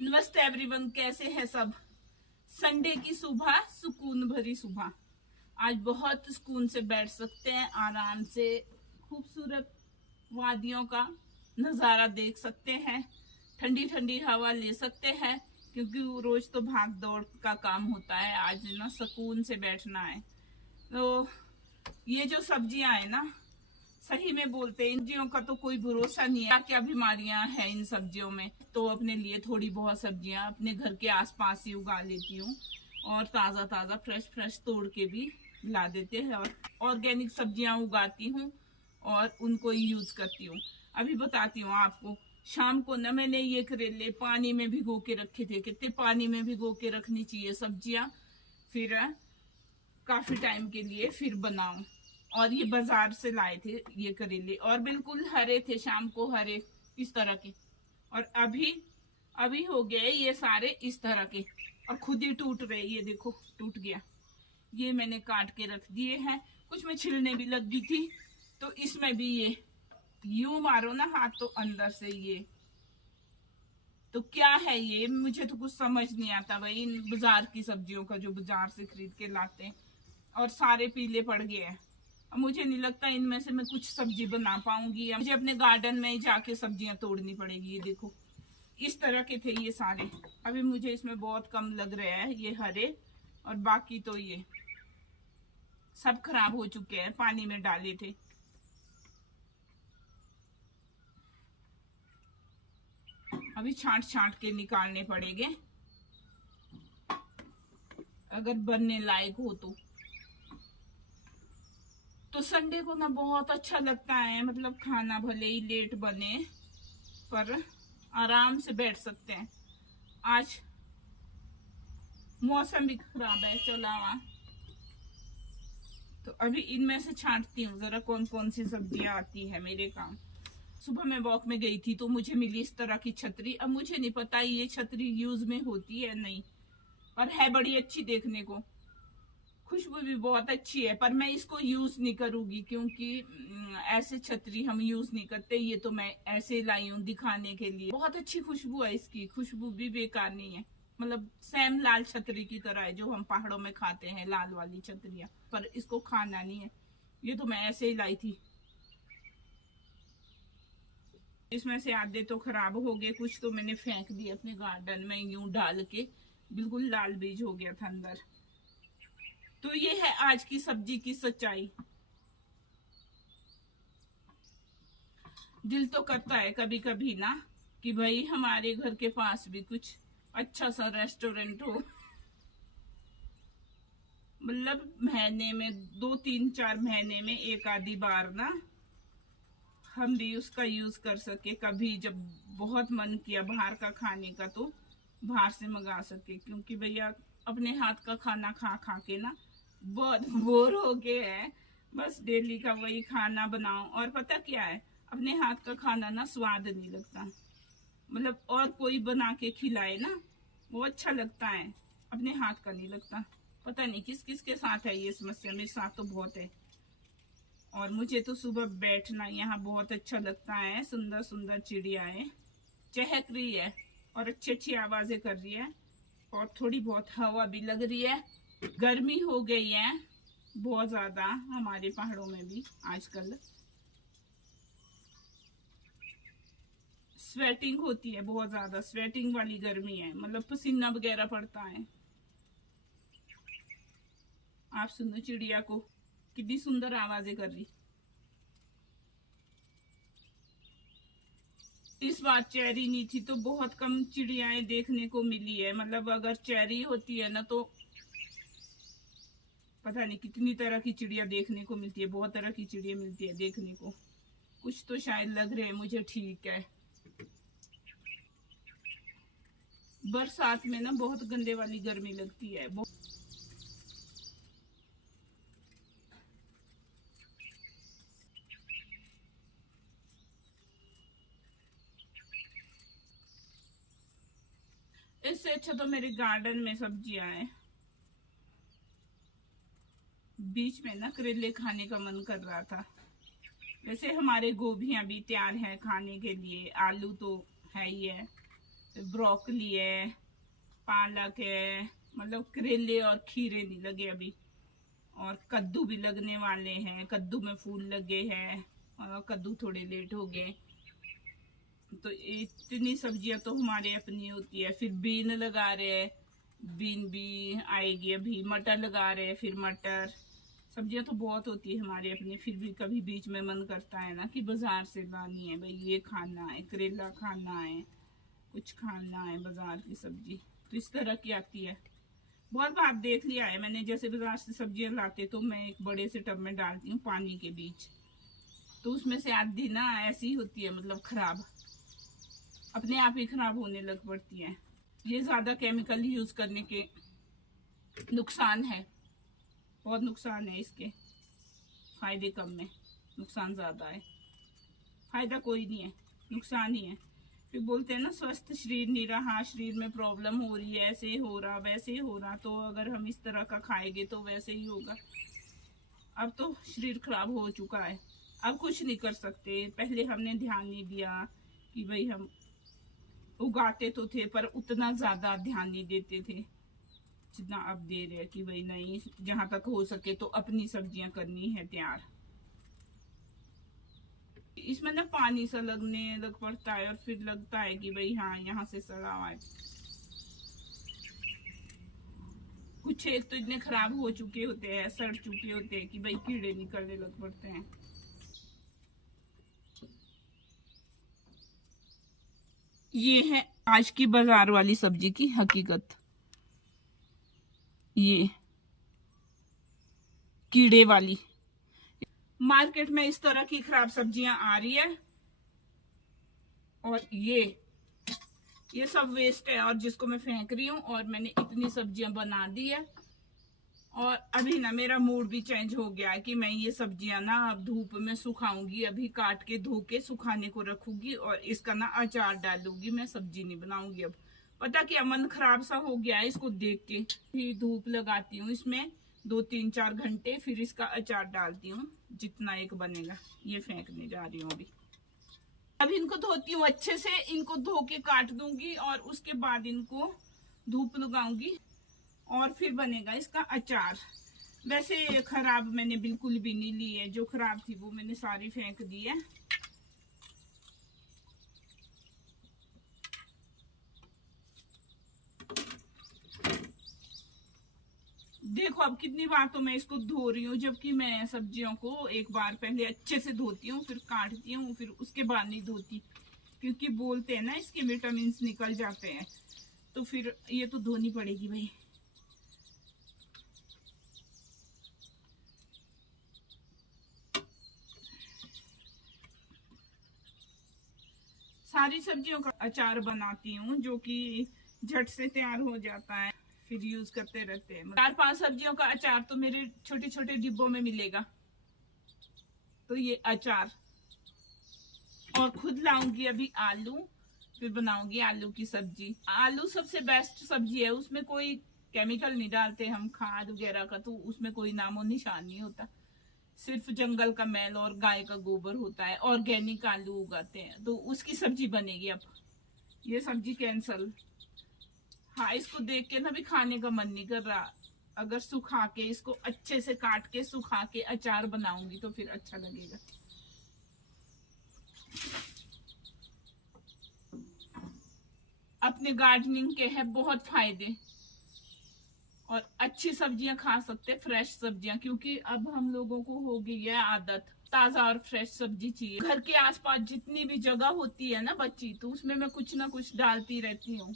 नमस्ते एवरीवन, कैसे हैं सब। संडे की सुबह, सुकून भरी सुबह। आज बहुत सुकून से बैठ सकते हैं, आराम से खूबसूरत वादियों का नज़ारा देख सकते हैं, ठंडी ठंडी हवा ले सकते हैं, क्योंकि रोज तो भाग दौड़ का काम होता है। आज ना सुकून से बैठना है। तो ये जो सब्जियां है ना, सही में बोलते हैं, इन सब्जियों का तो कोई भरोसा नहीं है, क्या बिमारियां हैं इन सब्जियों में। तो अपने लिए थोड़ी बहुत सब्जियां अपने घर के आसपास ही उगा लेती हूँ, और ताज़ा ताज़ा फ्रेश फ्रेश तोड़ के भी ला देते हैं, और ऑर्गेनिक सब्जियां उगाती हूँ और उनको ही यूज करती हूँ। अभी बताती हूँ आपको। शाम को ना मैंने ये करेले पानी में भिगो के रखे थे। कितने पानी में भिगो के रखनी चाहिए सब्जियां, फिर काफी टाइम के लिए फिर बनाऊं। और ये बाजार से लाए थे ये करेले, और बिल्कुल हरे थे, शाम को हरे इस तरह के। और अभी अभी हो गए ये सारे इस तरह के, और खुद ही टूट रहे। ये देखो टूट गया। ये मैंने काट के रख दिए हैं। कुछ में छिलने भी लग गई थी, तो इसमें भी ये यूं मारो ना हाथ तो अंदर से ये तो क्या है ये, मुझे तो कुछ समझ नहीं आता भाई इन बाजार की सब्जियों का, जो बाजार से खरीद के लाते हैं। और सारे पीले पड़ गए हैं। अब मुझे नहीं लगता इनमें से मैं कुछ सब्जी बना पाऊंगी, मुझे अपने गार्डन में ही जाके सब्जियां तोड़नी पड़ेगी। ये देखो इस तरह के थे ये सारे। अभी मुझे इसमें बहुत कम लग रहा है ये हरे, और बाकी तो ये सब खराब हो चुके हैं, पानी में डाले थे। अभी छांट छांट के निकालने पड़ेंगे, अगर बनने लायक हो तो संडे को ना बहुत अच्छा लगता है। मतलब खाना भले ही लेट बने, पर आराम से बैठ सकते हैं। आज मौसम भी खराब है, चला हुआ। तो अभी इनमें से छांटती हूँ जरा कौन कौन सी सब्जियां आती है मेरे काम। सुबह मैं वॉक में गई थी तो मुझे मिली इस तरह की छतरी। अब मुझे नहीं पता ये छतरी यूज में होती है नहीं, पर है बड़ी अच्छी देखने को। खुशबू भी बहुत अच्छी है, पर मैं इसको यूज नहीं करूंगी, क्योंकि ऐसे छतरी हम यूज नहीं करते। ये तो मैं ऐसे लाई हूँ दिखाने के लिए। बहुत अच्छी खुशबू है इसकी, खुशबू भी बेकार नहीं है। मतलब सेम लाल छतरी की तरह है, जो हम पहाड़ों में खाते हैं लाल वाली छतरियां, पर इसको खाना नहीं है। ये तो मैं ऐसे ही लाई थी। इसमें से आधे तो खराब हो गए, कुछ तो मैंने फेंक दिए अपने गार्डन में यूं डाल के। बिल्कुल लाल बीज हो गया था अंदर। तो ये है आज की सब्जी की सच्चाई। दिल तो करता है कभी कभी ना कि भाई हमारे घर के पास भी कुछ अच्छा सा रेस्टोरेंट हो। मतलब महीने में 2-3-4 महीने में एक आधी बार ना हम भी उसका यूज कर सके। कभी जब बहुत मन किया बाहर का खाने का तो बाहर से मंगा सके, क्योंकि भैया अपने हाथ का खाना खा खा के ना बहुत बोर हो गए हैं। बस डेली का वही खाना बनाओ, और पता क्या है, अपने हाथ का खाना ना स्वाद नहीं लगता। मतलब और कोई बना के खिलाए ना वो अच्छा लगता है, अपने हाथ का नहीं लगता। पता नहीं किस किस के साथ है ये समस्या, मेरे साथ तो बहुत है। और मुझे तो सुबह बैठना यहाँ बहुत अच्छा लगता है। सुंदर सुंदर चिड़ियाएं चहक रही है, और अच्छी अच्छी आवाजें कर रही है, और थोड़ी बहुत हवा भी लग रही है। गर्मी हो गई है बहुत ज्यादा हमारे पहाड़ों में भी आजकल। स्वेटिंग होती है बहुत ज्यादा, स्वेटिंग वाली गर्मी है, मतलब पसीना वगैरह पड़ता है। आप सुनो चिड़िया को, कितनी सुंदर आवाजें कर रही। इस बार चेरी नहीं थी तो बहुत कम चिड़ियाएं देखने को मिली है। मतलब अगर चेरी होती है ना तो पता नहीं कितनी तरह की चिड़िया देखने को मिलती है। बहुत तरह की चिड़िया मिलती है देखने को। कुछ तो शायद लग रहे हैं मुझे ठीक है। बरसात में ना बहुत गंदे वाली गर्मी लगती है। इससे अच्छा तो मेरे गार्डन में सब्जियां हैं। बीच में ना करेले खाने का मन कर रहा था। वैसे हमारे गोभियां भी तैयार है खाने के लिए, आलू तो है ही है। ब्रोकली है, पालक है, मतलब करेले और खीरे नहीं लगे अभी, और कद्दू भी लगने वाले हैं। कद्दू में फूल लगे हैं और कद्दू थोड़े लेट हो गए। तो इतनी सब्जियां तो हमारे अपनी होती है। फिर बीन लगा रहे हैं, बीन भी आएगी अभी। मटर लगा रहे हैं, फिर मटर। सब्जियां तो बहुत होती है हमारे अपने। फिर भी कभी बीच में मन करता है ना कि बाजार से लानी है, भाई ये खाना है, करेला खाना है, कुछ खाना है, बाजार की सब्जी तो इस तरह की आती है। बहुत बार देख लिया है मैंने, जैसे बाजार से सब्जियां लाते तो मैं एक बड़े से टब में डालती हूँ पानी के बीच, तो उसमें से आधी ना ऐसी होती है, मतलब खराब, अपने आप ही खराब होने लग पड़ती है। ये ज्यादा केमिकल यूज करने के नुकसान है, बहुत नुकसान है इसके। फायदे कम है, नुकसान ज्यादा है। फायदा कोई नहीं है, नुकसान ही है। फिर बोलते हैं ना स्वस्थ शरीर नहीं रहा, शरीर में प्रॉब्लम हो रही है, ऐसे हो रहा वैसे हो रहा। तो अगर हम इस तरह का खाएंगे तो वैसे ही होगा। अब तो शरीर खराब हो चुका है, अब कुछ नहीं कर सकते। पहले हमने ध्यान नहीं दिया कि भाई हम उगाते तो थे पर उतना ज्यादा ध्यान नहीं देते थे जितना अब दे रहे कि भाई नहीं, जहां तक हो सके तो अपनी सब्जियां करनी है तैयार। इसमें ना पानी सा लगने लग पड़ता है और फिर लगता है कि भाई हाँ यहाँ से सड़ा हुआ है। कुछ एक तो इतने खराब हो चुके होते हैं, सड़ चुके होते हैं कि भाई कीड़े निकलने लग पड़ते हैं। ये है आज की बाजार वाली सब्जी की हकीकत। ये कीड़े वाली मार्केट में इस तरह की खराब सब्जियां आ रही है, और ये सब वेस्ट है और जिसको मैं फेंक रही हूँ। और मैंने इतनी सब्जियां बना दी है, और अभी ना मेरा मूड भी चेंज हो गया है कि मैं ये सब्जियां ना अब धूप में सुखाऊंगी। अभी काट के धो के सुखाने को रखूंगी और इसका ना अचार डालूंगी। मैं सब्जी नहीं बनाऊंगी अब। पता क्या, मन खराब सा हो गया है इसको देख के। फिर धूप लगाती हूँ इसमें 2-3-4 घंटे, फिर इसका अचार डालती हूँ जितना एक बनेगा। ये फेंकने जा रही हूँ अभी। अब इनको धोती हूँ अच्छे से, इनको धो के काट दूंगी और उसके बाद इनको धूप लगाऊंगी और फिर बनेगा इसका अचार। वैसे खराब मैंने बिल्कुल भी नहीं ली है, जो खराब थी वो मैंने सारी फेंक दी है। देखो अब कितनी बार तो मैं इसको धो रही हूँ, जबकि मैं सब्जियों को एक बार पहले अच्छे से धोती हूँ, फिर काटती हूँ, फिर उसके बाद नहीं धोती, क्योंकि बोलते हैं ना इसके विटामिन निकल जाते हैं। तो फिर ये तो धोनी पड़ेगी भाई। सारी सब्जियों का अचार बनाती हूँ जो कि झट से तैयार हो जाता है, फिर यूज करते रहते हैं। 4-5 सब्जियों का अचार तो मेरे छोटे छोटे डिब्बों में मिलेगा। तो ये अचार, और खुद लाऊंगी अभी आलू, फिर बनाऊंगी आलू की सब्जी। आलू सबसे बेस्ट सब्जी है, उसमें कोई केमिकल नहीं डालते हम, खाद वगैरह का तो उसमें कोई नामो निशान नहीं होता। सिर्फ जंगल का मैल और गाय का गोबर होता है। ऑर्गेनिक आलू उगाते हैं, तो उसकी सब्जी बनेगी। अब ये सब्जी कैंसल। हाँ, इसको देख के ना भी खाने का मन नहीं कर रहा। अगर सुखा के इसको अच्छे से काट के सुखा के अचार बनाऊंगी तो फिर अच्छा लगेगा। अपने गार्डनिंग के हैं बहुत फायदे, और अच्छी सब्जियां खा सकते, फ्रेश सब्जियां, क्योंकि अब हम लोगों को हो गई है आदत ताजा और फ्रेश सब्जी चाहिए। घर के आसपास जितनी भी जगह होती है ना बच्ची, तो उसमें मैं कुछ ना कुछ डालती रहती हूँ।